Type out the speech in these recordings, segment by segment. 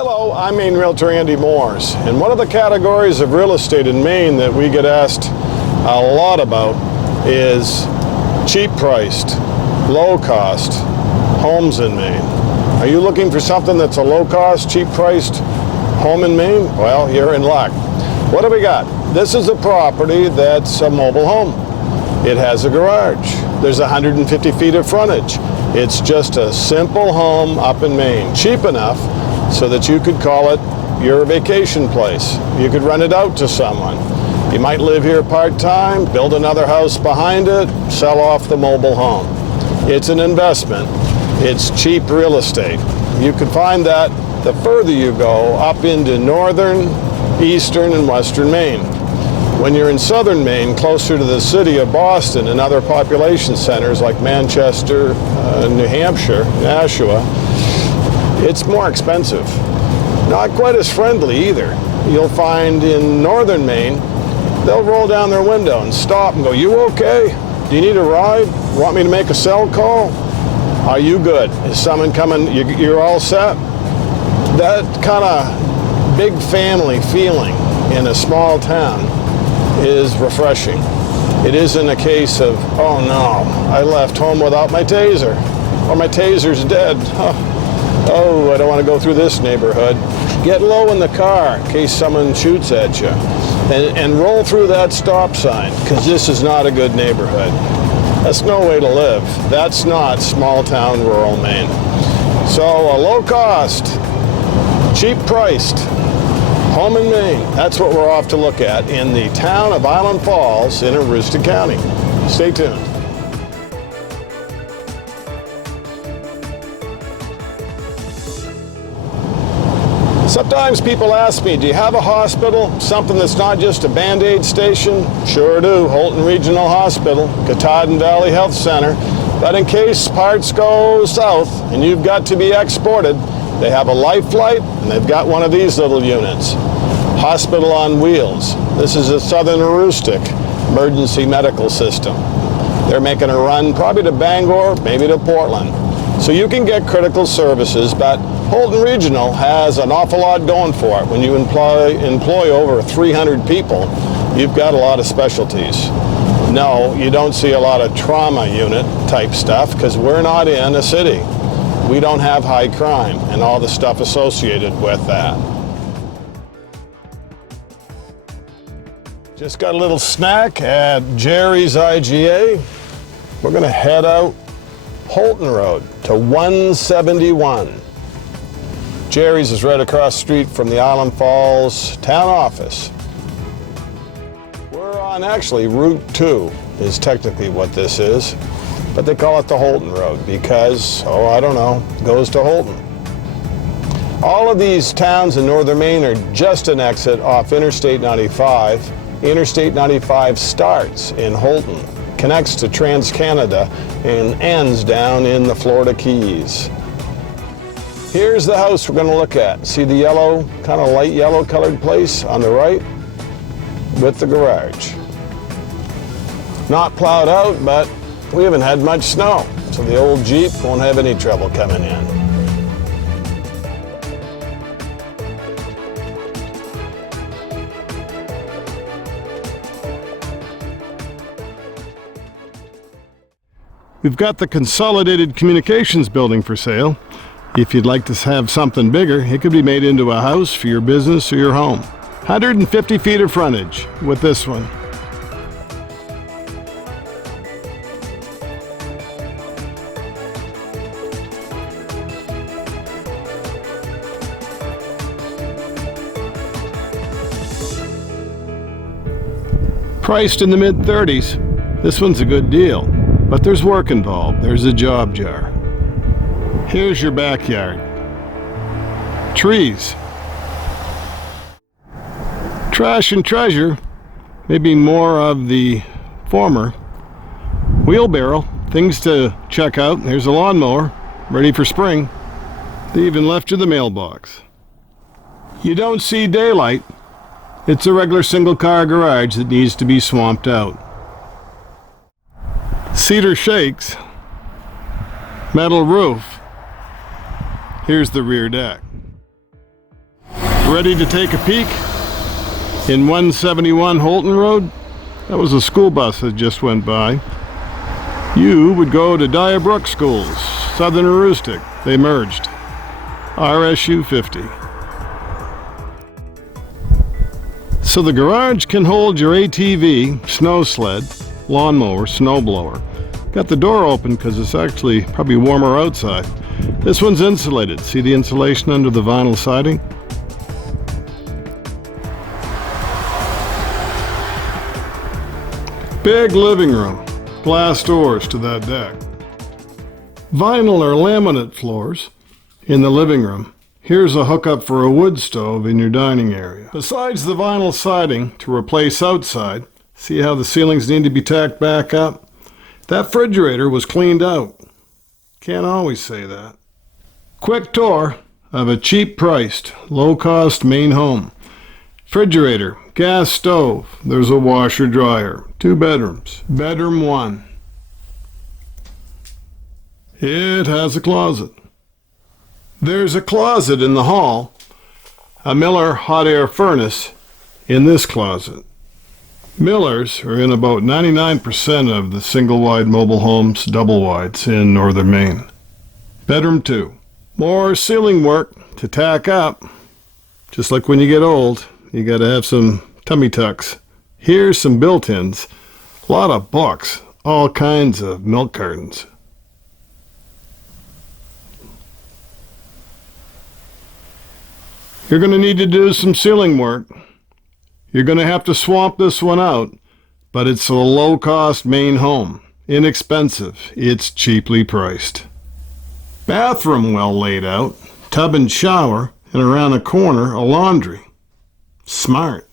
Hello, I'm Maine Realtor Andy Mooers, and one of the categories of real estate in Maine that we get asked a lot about is cheap priced, low cost homes in Maine. Are you looking for something that's a low cost, cheap priced home in Maine? Well, you're in luck. What do we got? This is a property that's a mobile home. It has a garage. There's 150 feet of frontage. It's just a simple home up in Maine, cheap enough so that you could call it your vacation place. You could rent it out to someone. You might live here part-time, build another house behind it, sell off the mobile home. It's an investment. It's cheap real estate. You can find that the further you go up into northern, eastern, and western Maine. When you're in southern Maine, closer to the city of Boston and other population centers like Manchester, New Hampshire, Nashua, it's more expensive. Not quite as friendly either. You'll find in northern Maine, they'll roll down their window and stop and go, "You okay? Do you need a ride? Want me to make a cell call? Are you good? Is someone coming? You're all set?" That kind of big family feeling in a small town is refreshing. It isn't a case of, "Oh no, I left home without my taser," or "My taser's dead. Oh, I don't want to go through this neighborhood." Get low in the car in case someone shoots at you, and roll through that stop sign, because this is not a good neighborhood. That's no way to live. That's not small town rural Maine. So a low cost, cheap priced home in Maine, that's what we're off to look at in the town of Island Falls in Aroostook County. Stay tuned. Sometimes people ask me, do you have a hospital? Something that's not just a Band-Aid station? Sure do, Houlton Regional Hospital, Katahdin Valley Health Center. But in case parts go south and you've got to be exported, they have a life flight and they've got one of these little units. Hospital on Wheels. This is a Southern Aroostook emergency medical system. They're making a run probably to Bangor, maybe to Portland. So you can get critical services, but Houlton Regional has an awful lot going for it. When you employ over 300 people, you've got a lot of specialties. No, you don't see a lot of trauma unit type stuff because we're not in a city. We don't have high crime and all the stuff associated with that. Just got a little snack at Jerry's IGA. We're gonna head out Houlton Road to 171. Jerry's is right across the street from the Island Falls town office. We're on actually Route 2 is technically what this is, but they call it the Houlton Road because, oh, I don't know, it goes to Houlton. All of these towns in northern Maine are just an exit off Interstate 95. Interstate 95 starts in Houlton, connects to Trans-Canada, and ends down in the Florida Keys. Here's the house we're going to look at. See the yellow, kind of light yellow colored place on the right with the garage. Not plowed out, but we haven't had much snow, so the old Jeep won't have any trouble coming in. We've got the Consolidated Communications building for sale. If you'd like to have something bigger, it could be made into a house for your business or your home. 150 feet of frontage with this one. Priced in the mid-30s, this one's a good deal, but there's work involved. There's a job jar. Here's your backyard. Trees. Trash and treasure, maybe more of the former. Wheelbarrow, things to check out. There's a lawnmower, ready for spring. They even left you the mailbox. You don't see daylight. It's a regular single-car garage that needs to be swamped out. Cedar shakes. Metal roof. Here's the rear deck. Ready to take a peek? In 171 Houlton Road, that was a school bus that just went by. You would go to Dyer Schools, Southern Aroostook. They merged. RSU 50. So the garage can hold your ATV, snow sled, lawnmower, snowblower. Got the door open because it's actually probably warmer outside. This one's insulated. See the insulation under the vinyl siding? Big living room. Glass doors to that deck. Vinyl or laminate floors in the living room. Here's a hookup for a wood stove in your dining area. Besides the vinyl siding to replace outside, see how the ceilings need to be tacked back up? That refrigerator was cleaned out. Can't always say that. Quick tour of a cheap-priced, low-cost Maine home. Refrigerator, gas stove, there's a washer dryer, 2 bedrooms. Bedroom 1. It has a closet. There's a closet in the hall, a Miller hot air furnace in this closet. Millers are in about 99% of the single-wide mobile homes, double-wides in northern Maine. Bedroom 2. More ceiling work to tack up. Just like when you get old, you gotta have some tummy tucks. Here's some built-ins. A lot of books, all kinds of milk cartons. You're going to need to do some ceiling work. You're going to have to swamp this one out, but it's a low-cost Maine home. Inexpensive. It's cheaply priced. Bathroom well laid out, tub and shower, and around the corner a laundry. Smart.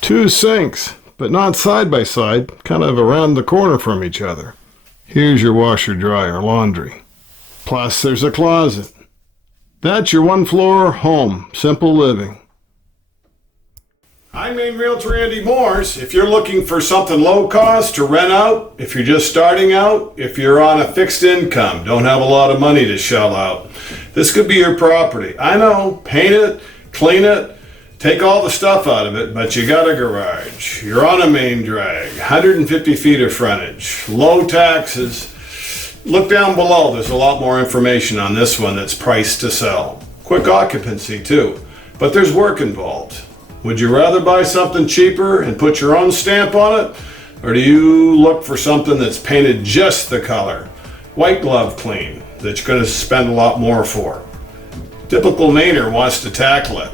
2 sinks, but not side by side, kind of around the corner from each other. Here's your washer, dryer, laundry. Plus there's a closet. That's your 1-floor home, simple living. I'm Maine Realtor Andy Mooers. If you're looking for something low cost to rent out, if you're just starting out, if you're on a fixed income, don't have a lot of money to shell out, this could be your property. I know, paint it, clean it, take all the stuff out of it, but you got a garage. You're on a main drag, 150 feet of frontage, low taxes. Look down below, there's a lot more information on this one that's priced to sell. Quick occupancy too, but there's work involved. Would you rather buy something cheaper and put your own stamp on it? Or do you look for something that's painted just the color? White glove clean, that you're gonna spend a lot more for. Typical Mainer wants to tackle it.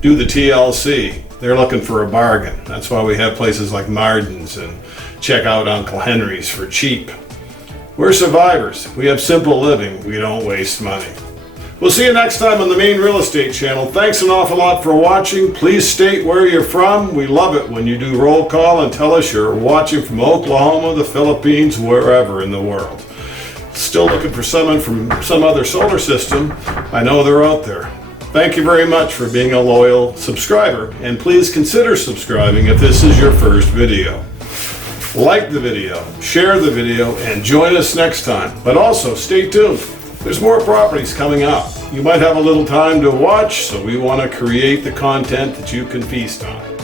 Do the TLC. They're looking for a bargain. That's why we have places like Marden's and check out Uncle Henry's for cheap. We're survivors. We have simple living. We don't waste money. We'll see you next time on the Maine Real Estate Channel. Thanks an awful lot for watching. Please state where you're from. We love it when you do roll call and tell us you're watching from Oklahoma, the Philippines, wherever in the world. Still looking for someone from some other solar system. I know they're out there. Thank you very much for being a loyal subscriber, and please consider subscribing if this is your first video. Like the video, share the video, and join us next time. But also, stay tuned. There's more properties coming up. You might have a little time to watch, so we want to create the content that you can feast on.